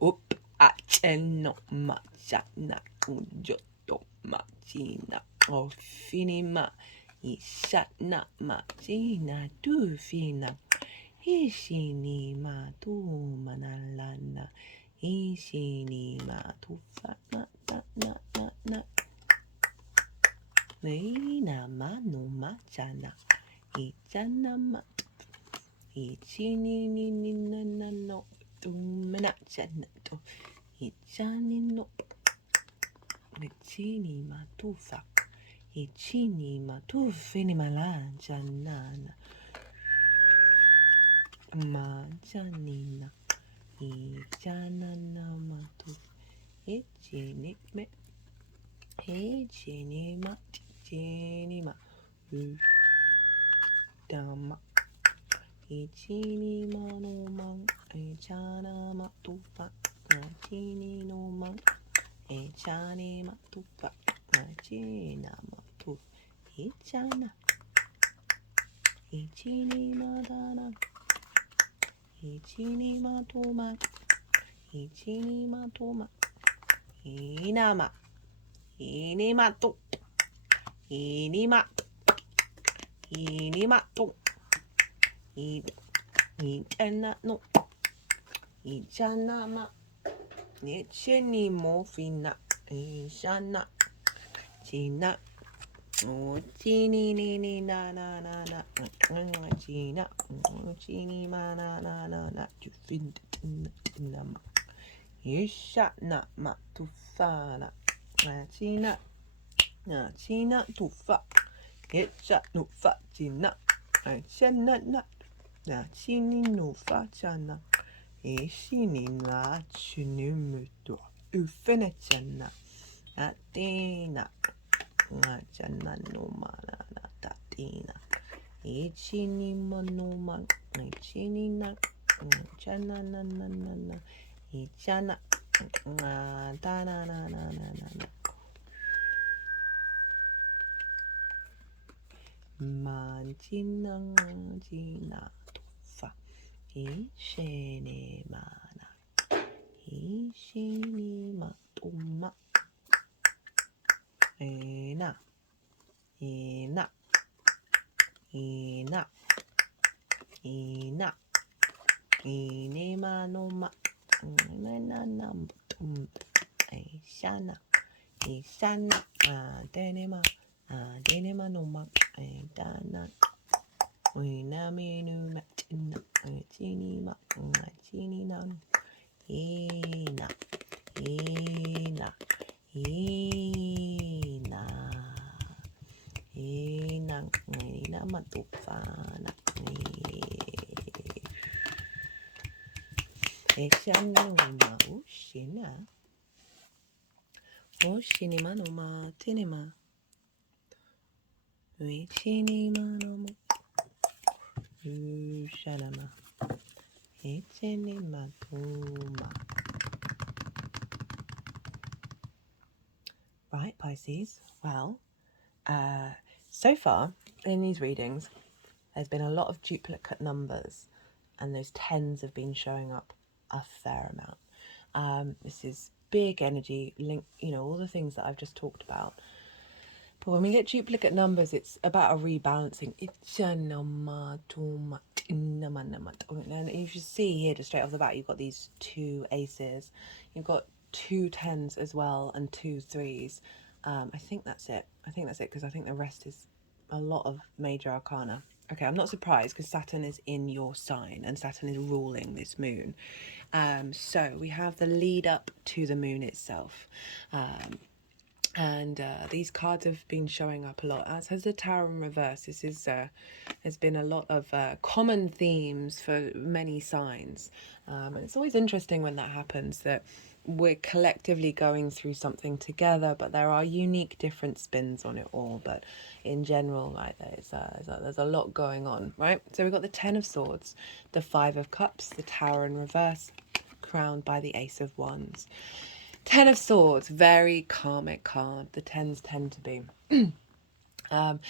Up a cheno machana, ujoto machina. O finima. Ishatna machina, tu fina. Ishini ma tu manalana. Ishini ma tu fa na na na na na. Neina ma no machana. Ichana ma. Ichini ni ni na na no. Tu manachana to. Ichani no. Ichini ma tu fa. Ichini ma tu fini malanja nana. Majanina. Ijanana matu. Ejini me. Ejini ma. Ejini ma. Dama. Ejini ma no man. Ejana matu fa. Ejini no man. Ejani matu fa. Ejina matu. Ejana. Ejini madana. Ichini matoma, ichini matoma, inama, inimato, inimato, inimato, itana no, ichanama, ichini mofina, ishana, china. Oh, chini ni ni na na na na, china, chini ma na na na na, you find it na ma, isha na ma tufana, china, na china tufa, isha no fa china, china na, na chini no fa chana, ishini na chini muto, ufene chana, atina. Jana no mana tatina. Ichini manoma, ichini na, chana na na na na, ichana, da na na na na na. Manjina jina fa, ishene mana, ishini matuma, ena, ena, ena. Ina inema no ma na ishana ishana denema no ma dana ina menu matina chini ma chini na ina ina ina ina matufana Eshanuma ushina oshinima no ma tinima Vichinima no ma ushanama Echinima tuma. Right, Pisces. Well, so far in these readings, there's been a lot of duplicate numbers, and those tens have been showing up a fair amount. This is big energy link, all the things that I've just talked about. But when we get duplicate numbers, it's about a rebalancing. And you should see here, just straight off the bat, you've got these two aces. You've got two tens as well and two threes. I think that's it. Because I think the rest is a lot of major arcana. Okay, I'm not surprised because Saturn is in your sign and Saturn is ruling this moon. So we have the lead up to the moon itself. And these cards have been showing up a lot, as has the Tower in reverse. This is there's been a lot of common themes for many signs, and it's always interesting when that happens, that we're collectively going through something together, but there are unique different spins on it all. But in general, right, there's a lot going on, right? So we've got the Ten of Swords, the Five of Cups, the Tower in reverse, crowned by the Ace of Wands. Ten of Swords, very karmic card. The tens tend to be. And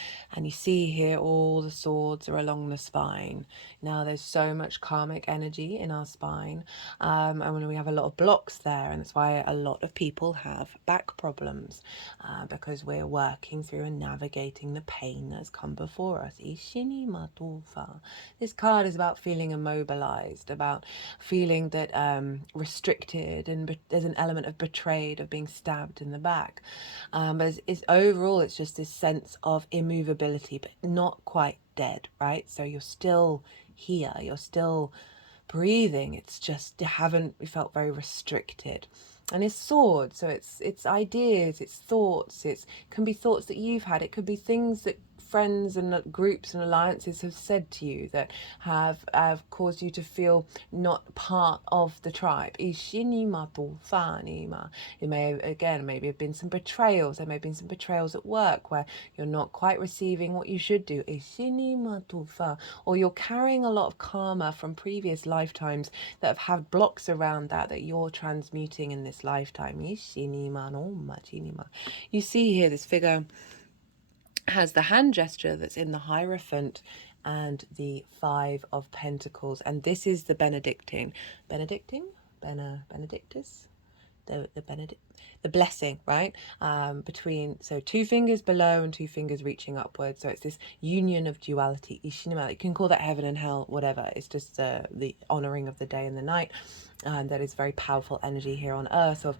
you see here all the swords are along the spine. Now there's so much karmic energy in our spine, and when we have a lot of blocks there, and that's why a lot of people have back problems, because we're working through and navigating the pain that's come before us. This card is about feeling immobilized, about feeling that restricted, and there's an element of betrayed, of being stabbed in the back. But it's overall, it's just this sense of immovability, but not quite dead, right? So you're still here, you're still breathing. It's just you felt very restricted. And it's swords, so it's ideas, it's thoughts. It can be thoughts that you've had. It could be things that friends and groups and alliances have said to you that have caused you to feel not part of the tribe. It may, again, maybe have been some betrayals. There may have been some betrayals at work where you're not quite receiving what you should do. Or you're carrying a lot of karma from previous lifetimes that have had blocks around that you're transmuting in this lifetime. You see here this figure has the hand gesture that's in the Hierophant and the Five of Pentacles, and this is the Benedictus, the blessing, right? Between, so two fingers below and two fingers reaching upwards. So it's this union of duality. You can call that heaven and hell, whatever. It's just the honoring of the day and the night. That is very powerful energy here on earth, of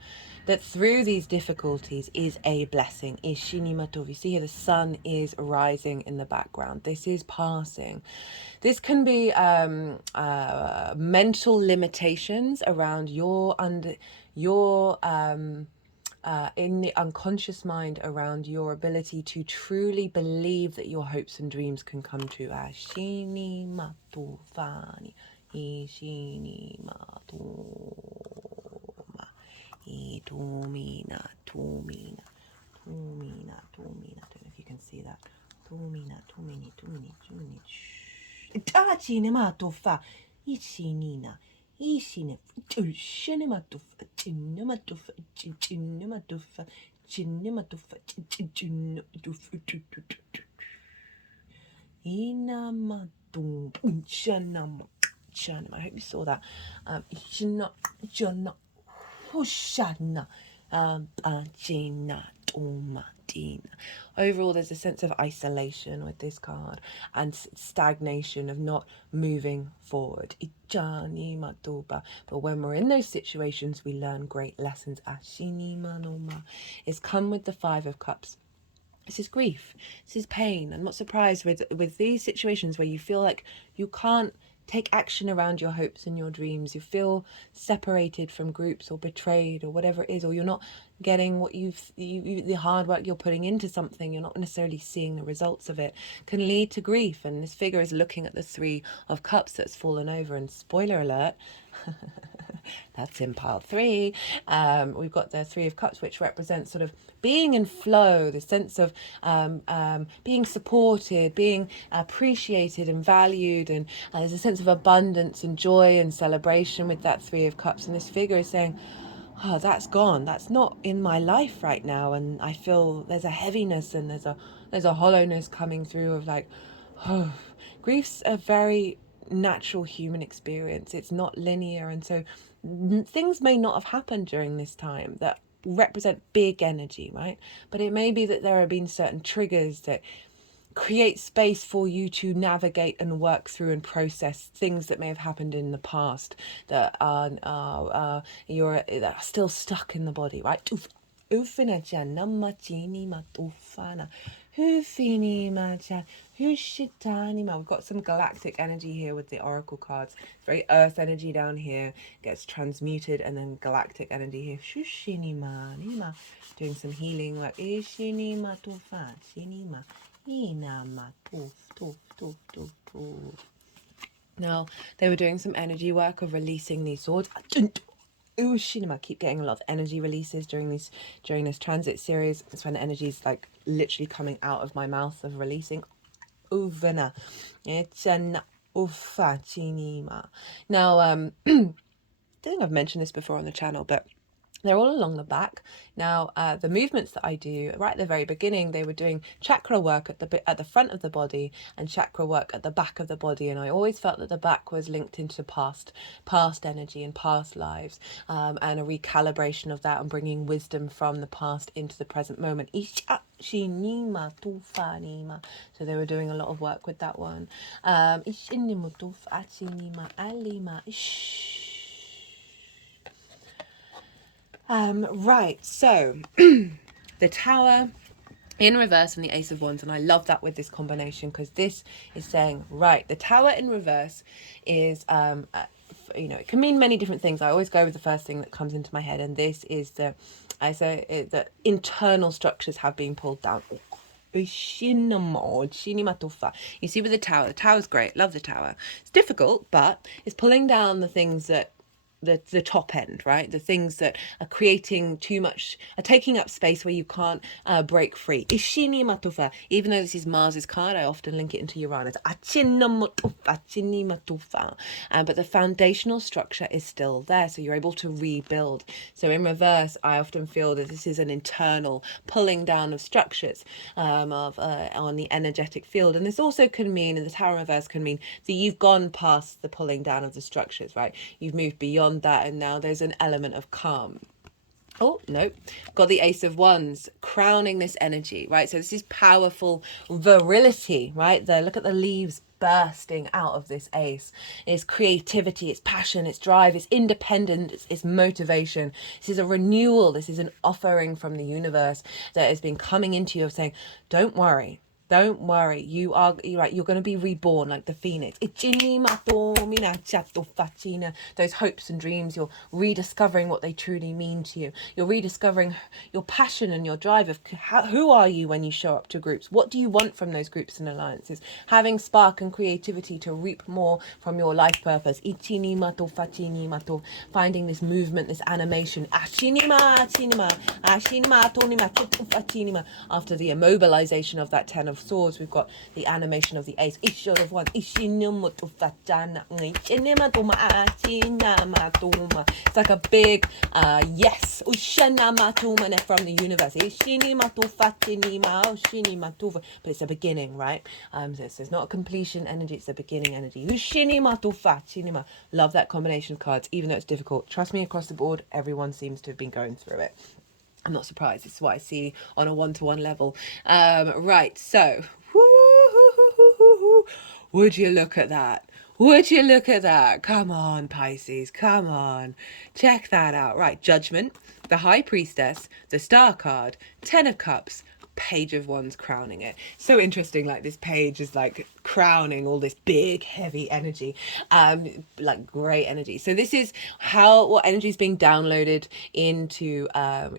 that through these difficulties is a blessing. You see here the sun is rising in the background. This is passing. This can be mental limitations around in the unconscious mind, around your ability to truly believe that your hopes and dreams can come true. I don't know if you can see that. Tomina, tomini, tomini, tomini. Cinema to fa. Isinina. Isine. Cinema to fa. Cinema to fa. Cinema to fa. Cinema to fa. Cinema to fa. Inamatum. Chanama. Chanama. I hope you saw that. China. Chana. Hoshana. Gina. Overall, there's a sense of isolation with this card and stagnation of not moving forward. But when we're in those situations, we learn great lessons. It's come with the Five of Cups. This is grief. This is pain. I'm not surprised with these situations where you feel like you can't take action around your hopes and your dreams. You feel separated from groups or betrayed or whatever it is, or you're not getting what the hard work you're putting into something, you're not necessarily seeing the results of it, can lead to grief. And this figure is looking at the Three of Cups that's fallen over, and spoiler alert, that's in pile 3. We've got the Three of Cups, which represents sort of being in flow, the sense of being supported, being appreciated and valued, and there's a sense of abundance and joy and celebration with that Three of Cups. And this figure is saying, oh, that's gone, that's not in my life right now, and I feel there's a heaviness and there's a hollowness coming through of like, oh, grief's a very natural human experience. It's not linear, and so things may not have happened during this time that represent big energy, right? But it may be that there have been certain triggers that create space for you to navigate and work through and process things that may have happened in the past that are still stuck in the body, right? We've got some galactic energy here with the oracle cards. It's very earth energy down here, gets transmuted, and then galactic energy here. Doing some healing work. Now, they were doing some energy work of releasing these swords. I keep getting a lot of energy releases during this transit series. It's when energy is like literally coming out of my mouth of releasing. Now, I think I've mentioned this before on the channel, but they're all along the back. Now, the movements that I do right at the very beginning, they were doing chakra work at the front of the body and chakra work at the back of the body. And I always felt that the back was linked into past energy and past lives, and a recalibration of that and bringing wisdom from the past into the present moment. So they were doing a lot of work with that one. Right, so the Tower in reverse and the Ace of Wands, and I love that with this combination, because this is saying, right, the Tower in reverse is it can mean many different things. I always go with the first thing that comes into my head, and this is the internal structures have been pulled down. You see with the Tower's great, love the Tower. It's difficult, but it's pulling down the things that the top end, right? The things that are creating too much, are taking up space where you can't break free. Even though this is Mars's card, I often link it into Uranus. But the foundational structure is still there, so you're able to rebuild. So in reverse, I often feel that this is an internal pulling down of structures on the energetic field. And this also can mean, and the Tower in reverse can mean that you've gone past the pulling down of the structures, right? You've moved beyond that, and now there's an element of calm. Oh, no. Got the Ace of Wands crowning this energy, right? So this is powerful virility, right? Look at the leaves bursting out of this ace. It's creativity, it's passion, it's drive, it's independence, it's motivation. This is a renewal. This is an offering from the universe that has been coming into you of saying, don't worry. Don't worry, you're right. You're going to be reborn like the phoenix. Those hopes and dreams, you're rediscovering what they truly mean to you. You're rediscovering your passion and your drive of who are you when you show up to groups? What do you want from those groups and alliances? Having spark and creativity to reap more from your life purpose. Finding this movement, this animation. After the immobilization of that Ten of of Swords, we've got the animation of the Ace. It's like a big yes from the universe. But it's a beginning, right? So it's not a completion energy, it's a beginning energy. Love that combination of cards, even though it's difficult. Trust me, across the board, everyone seems to have been going through it. I'm not surprised. This is what I see on a one-to-one level. Right, so would you look at that? Would you look at that? Come on, Pisces, come on. Check that out. Right, Judgment, the High Priestess, the Star card, Ten of Cups, Page of Wands crowning it. So interesting, like this page is like crowning all this big heavy energy, like great energy. So this is what energy is being downloaded into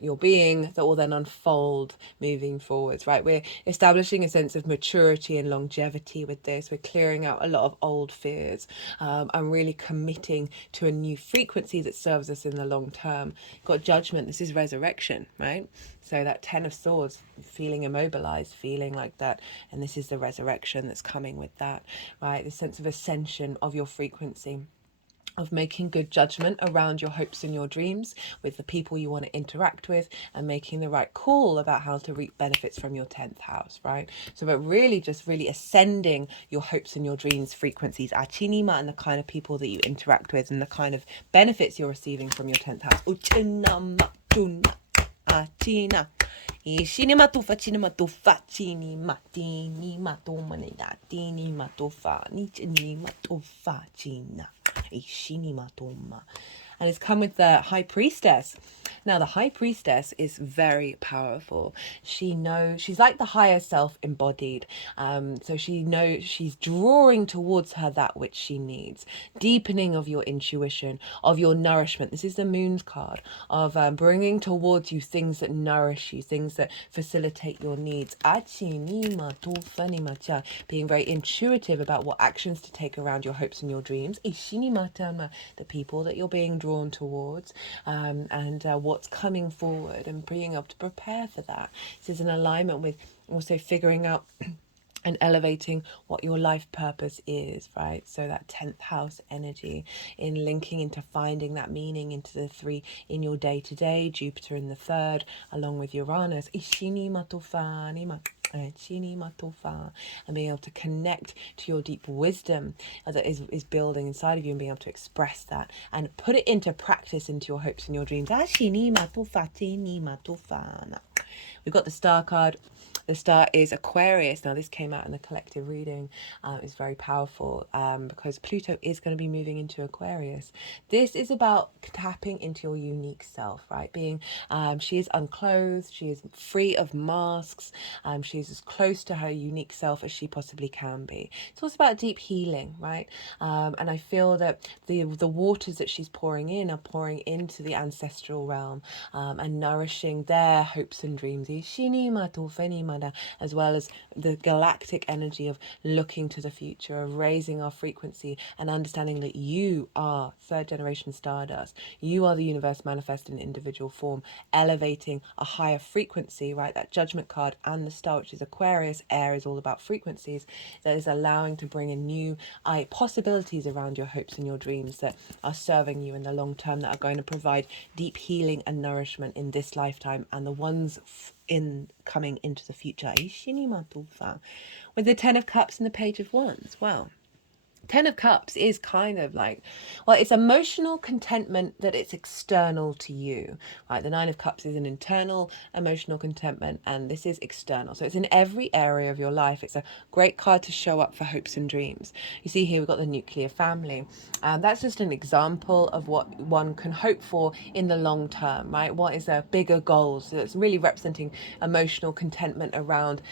your being that will then unfold moving forwards, right? We're establishing a sense of maturity and longevity with this. We're clearing out a lot of old fears and really committing to a new frequency that serves us in the long term. Got Judgment, this is resurrection, right? So that Ten of Swords, feeling immobilized, feeling like that. And this is the resurrection that's coming with that, right? The sense of ascension of your frequency, of making good judgment around your hopes and your dreams with the people you want to interact with, and making the right call about how to reap benefits from your 10th house, right? So but really just really ascending your hopes and your dreams frequencies, Achinima, and the kind of people that you interact with and the kind of benefits you're receiving from your 10th house. Tina. Cinema tufa, cinema tufa, cinema, tinima, tomanida, tinima tufa, nichinima tufa, china, cinema toma. And it's come with the High Priestess. Now, the High Priestess is very powerful. She knows, she's like the higher self embodied. So she knows she's drawing towards her that which she needs. Deepening of your intuition, of your nourishment. This is the Moon's card of bringing towards you things that nourish you, things that facilitate your needs. Being very intuitive about what actions to take around your hopes and your dreams. The people that you're being drawn towards, and what's coming forward, and being able to prepare for that. This is an alignment with also figuring out and elevating what your life purpose is, right? So that 10th house energy in linking into finding that meaning into the 3 in your day-to-day, Jupiter in the 3rd, along with Uranus, and being able to connect to your deep wisdom that is building inside of you, and being able to express that and put it into practice into your hopes and your dreams. We've got the Star card. The star is Aquarius. Now, this came out in the collective reading. It's very powerful because Pluto is going to be moving into Aquarius. This is about tapping into your unique self, right? She is unclothed. She is free of masks. She's as close to her unique self as she possibly can be. It's also about deep healing, right? And I feel that the waters that she's pouring in are pouring into the ancestral realm and nourishing their hopes and dreams, as well as the galactic energy of looking to the future, of raising our frequency and understanding that you are 3rd generation stardust. You are the universe manifest in individual form, elevating a higher frequency, right? That Judgment card and the star, which is Aquarius, air is all about frequencies, that is allowing to bring in new possibilities around your hopes and your dreams that are serving you in the long term, that are going to provide deep healing and nourishment in this lifetime and the ones coming into the future. With the 10 of Cups and the Page of Wands. Wow. 10 of Cups is kind of like, well, it's emotional contentment that it's external to you, right? The 9 of Cups is an internal emotional contentment, and this is external. So it's in every area of your life. It's a great card to show up for hopes and dreams. You see here, we've got the nuclear family. That's just an example of what one can hope for in the long term, right? What is a bigger goal? So it's really representing emotional contentment around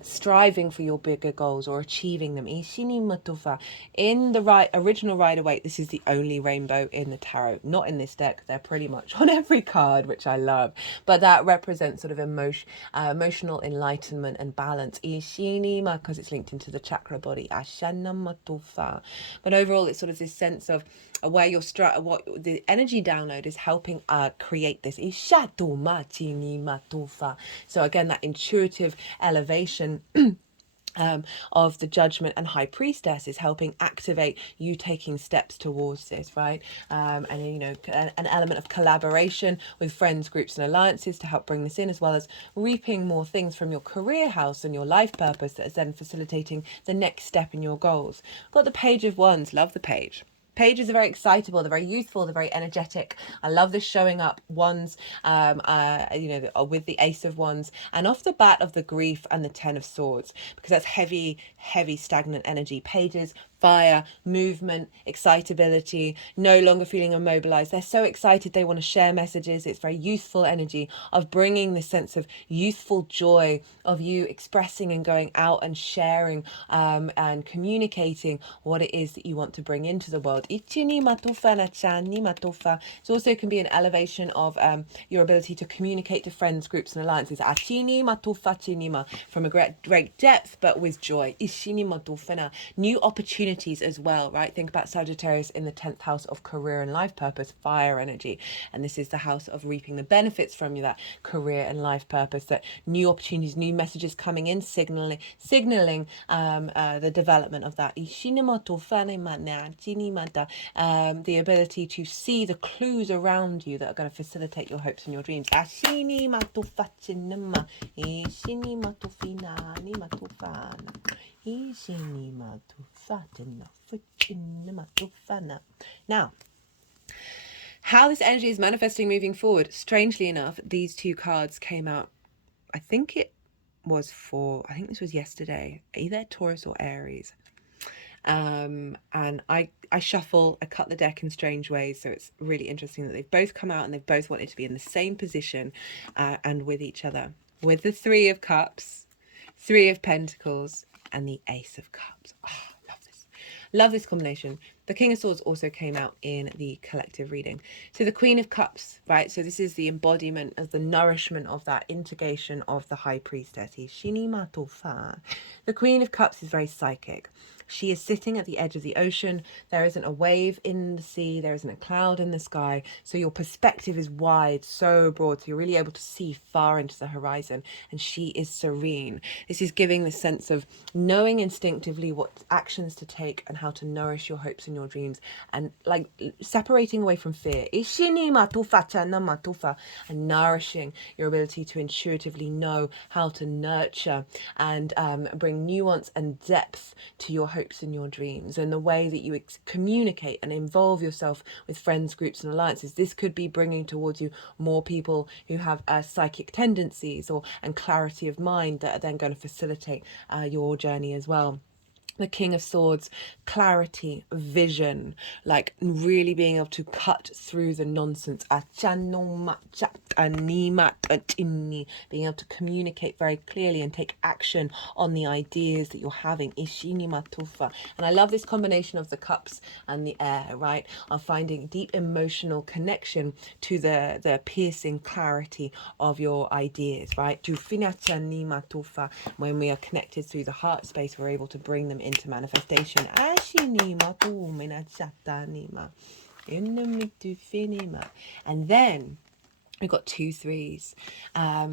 striving for your bigger goals or achieving them. In the original Rider-Waite, this is the only rainbow in the tarot. Not in this deck. They're pretty much on every card, which I love. But that represents sort of emotional enlightenment and balance. Because it's linked into the chakra body. But overall, it's sort of this sense of where you're what the energy download is helping create this. So again, that intuitive elevation of the Judgment and High Priestess is helping activate you taking steps towards this, right? And you know, an element of collaboration with friends, groups, and alliances to help bring this in, as well as reaping more things from your career house and your life purpose that is then facilitating the next step in your goals. Got the Page of Wands. Love the page. Pages are very excitable, they're very youthful, they're very energetic. I love this showing up wands, you know, with the Ace of Wands, and off the bat of the grief and the Ten of Swords, because that's heavy, heavy, stagnant energy. Pages, fire, movement, excitability, no longer feeling immobilized. They're so excited, they want to share messages. It's very youthful energy of bringing this sense of youthful joy, of you expressing and going out and sharing and communicating what it is that you want to bring into the world. It also can be an elevation of your ability to communicate to friends, groups, and alliances from a great depth, but with joy. New opportunities as well, right? Think about Sagittarius in the 10th house of career and life purpose, fire energy. And this is the house of reaping the benefits from that career and life purpose, that new opportunities, new messages coming in, signaling the development of that. The ability to see the clues around you that are going to facilitate your hopes and your dreams. Now, how this energy is manifesting moving forward. Strangely enough, these two cards came out, I think this was yesterday, either Taurus or Aries. And I shuffle, I cut the deck in strange ways, so it's really interesting that they've both come out and they've both wanted to be in the same position and with each other, with the Three of Cups, Three of Pentacles, and the Ace of Cups. Love this combination. The King of Swords also came out in the collective reading. So the Queen of Cups, right? So this is the embodiment of the nourishment of that integration of the High Priestess. The Queen of Cups is very psychic. She is sitting at the edge of the ocean. There isn't a wave in the sea. There isn't a cloud in the sky. So your perspective is wide, so broad. So you're really able to see far into the horizon. And she is serene. This is giving the sense of knowing instinctively what actions to take and how to nourish your hopes and your dreams. And like separating away from fear. And nourishing your ability to intuitively know how to nurture and bring nuance and depth to your hopes and your dreams, and the way that you communicate and involve yourself with friends, groups, and alliances. This could be bringing towards you more people who have psychic tendencies and clarity of mind that are then going to facilitate your journey as well. The King of Swords, clarity, vision, like really being able to cut through the nonsense. Being able to communicate very clearly and take action on the ideas that you're having. And I love this combination of the cups and the air, right? Of finding deep emotional connection to the piercing clarity of your ideas, right? When we are connected through the heart space, we're able to bring them into manifestation. And then we've got 2 3s.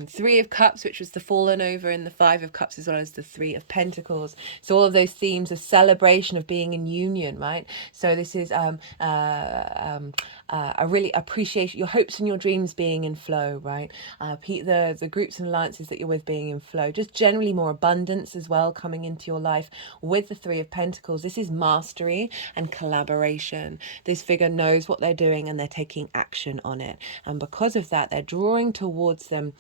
Three of Cups, which was the fallen over, and the Five of Cups, as well as the Three of Pentacles. So all of those themes of celebration of being in union, right? So this is a really appreciation, your hopes and your dreams being in flow, right? The groups and alliances that you're with being in flow. Just generally more abundance as well coming into your life with the Three of Pentacles. This is mastery and collaboration. This figure knows what they're doing and they're taking action on it. And because of that, they're drawing towards them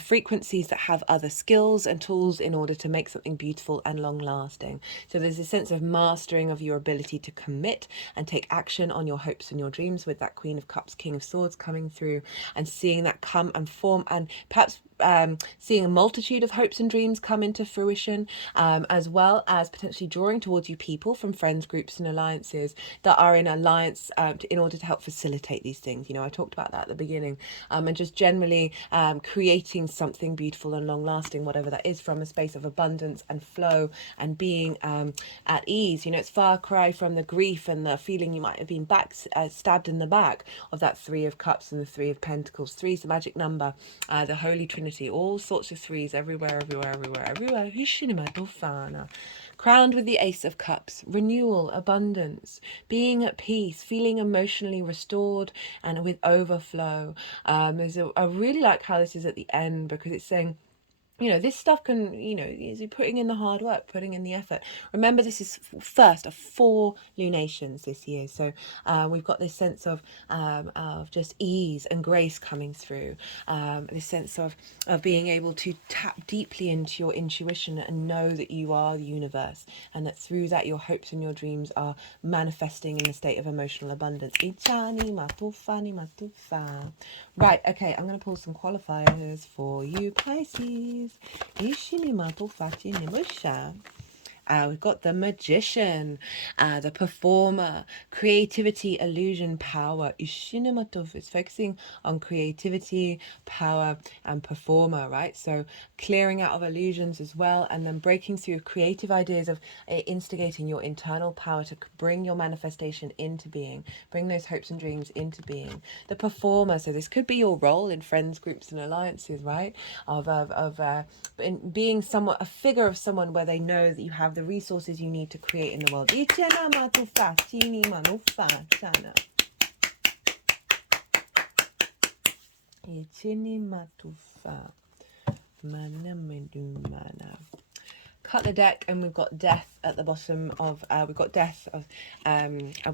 frequencies that have other skills and tools in order to make something beautiful and long lasting. So there's a sense of mastering of your ability to commit and take action on your hopes and your dreams, with that Queen of Cups, King of Swords coming through, and seeing that come and form, and perhaps seeing a multitude of hopes and dreams come into fruition, as well as potentially drawing towards you people from friends, groups, and alliances that are in alliance in order to help facilitate these things. You know, I talked about that at the beginning, and just generally creating something beautiful and long lasting, whatever that is, from a space of abundance and flow and being at ease. You know, it's far cry from the grief and the feeling you might have been stabbed in the back of that Three of Cups and the Three of Pentacles. 3 is the magic number, the Holy Trinity creativity, all sorts of threes everywhere, everywhere, everywhere, everywhere. Hishinima Tofana. Crowned with the Ace of Cups, renewal, abundance, being at peace, feeling emotionally restored and with overflow. I really like how this is at the end, because it's saying, you know, this stuff can, you know, is putting in the hard work, putting in the effort. Remember, this is first of 4 lunations this year. So we've got this sense of just ease and grace coming through. This sense of being able to tap deeply into your intuition and know that you are the universe, and that through that your hopes and your dreams are manifesting in a state of emotional abundance. Right, okay, I'm going to pull some qualifiers for you, Pisces. We've got the Magician, the Performer, Creativity, Illusion, Power. It's focusing on creativity, power, and Performer, right? So clearing out of illusions as well, and then breaking through creative ideas of instigating your internal power to bring your manifestation into being, bring those hopes and dreams into being. The Performer, so this could be your role in friends, groups, and alliances, right? Of being somewhat a figure of someone where they know that you have the resources you need to create in the world. Cut the deck, and we've got death at the bottom of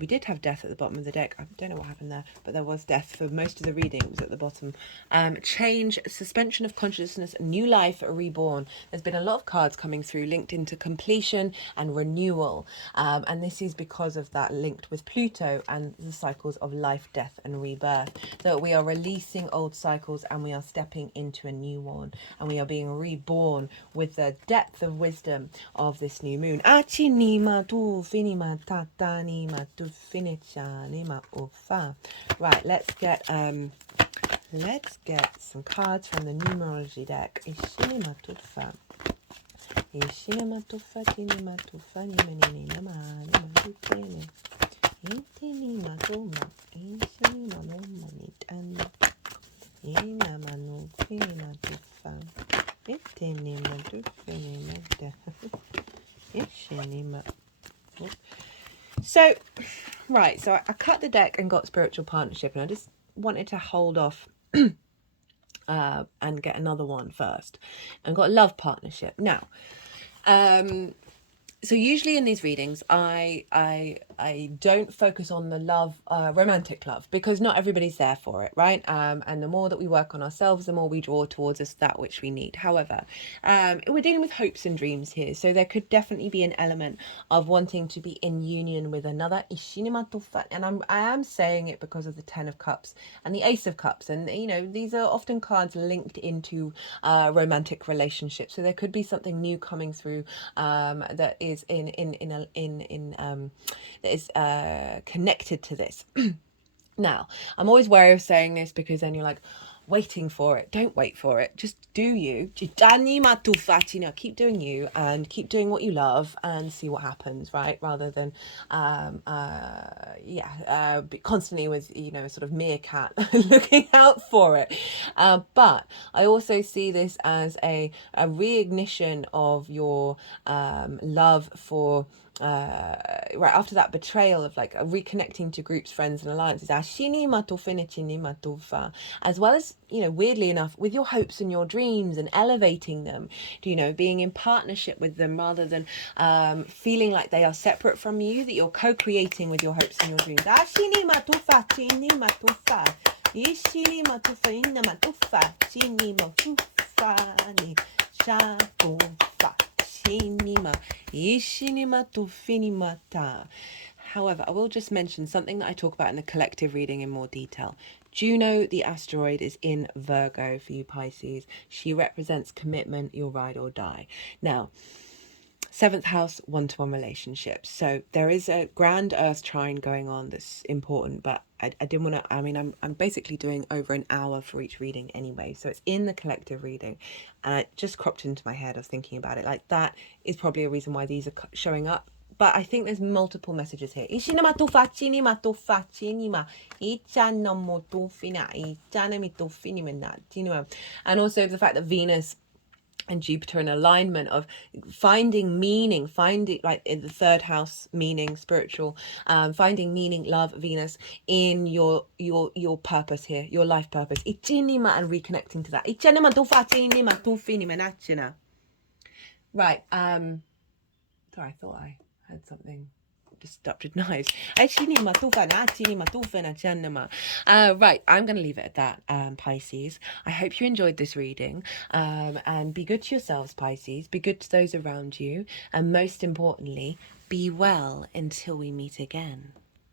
we did have death at the bottom of the deck. I don't know what happened there, but there was death for most of the readings at the bottom. Change, suspension of consciousness, new life, reborn. There's been a lot of cards coming through linked into completion and renewal, and this is because of that linked with Pluto and the cycles of life, death, and rebirth. So we are releasing old cycles and we are stepping into a new one, and we are being reborn with the depth of wisdom of this new moon. Right, let's get some cards from the numerology deck. So, right, so I cut the deck and got spiritual partnership, and I just wanted to hold off and get another one first, and got love partnership. Now, so usually in these readings, I don't focus on the love, romantic love, because not everybody's there for it, right? And the more that we work on ourselves, the more we draw towards us that which we need. However, we're dealing with hopes and dreams here, so there could definitely be an element of wanting to be in union with another. And I am saying it because of the Ten of Cups and the Ace of Cups, and you know, these are often cards linked into romantic relationships. So there could be something new coming through that is that is connected to this. Now, I'm always wary of saying this, because then you're like waiting for it. Don't wait for it. Just do you. Keep doing you, and keep doing what you love, and see what happens, right? Rather than constantly with, you know, sort of meerkat looking out for it. But I also see this as a reignition of your love for right after that betrayal of like reconnecting to groups, friends, and alliances, as well as, you know, weirdly enough, with your hopes and your dreams, and elevating them, you know, being in partnership with them rather than feeling like they are separate from you, that you're co-creating with your hopes and your dreams. However, I will just mention something that I talk about in the collective reading in more detail. Juno, the asteroid, is in Virgo for you Pisces. She represents commitment, your ride or die. Now, 7th house, one-to-one relationships. So there is a grand Earth trine going on that's important, but I didn't want to, I mean, I'm basically doing over an hour for each reading anyway, so it's in the collective reading, and it just cropped into my head. I was thinking about it like that is probably a reason why these are showing up but I think there's multiple messages here. Ishinama tu facinima tu facinima. Ichanamo tu fina. Ichanami tu finima. And also the fact that Venus and Jupiter in alignment of finding meaning, finding like in the third house, meaning spiritual, finding meaning, love, Venus in your purpose here, your life purpose. Ichinima, and reconnecting to that. Ichanima tu facinima tu finima nachina. Right. Sorry, I thought I had something disrupted knives. Right, I'm going to leave it at that, Pisces. I hope you enjoyed this reading, and be good to yourselves, Pisces. Be good to those around you, and most importantly, be well until we meet again.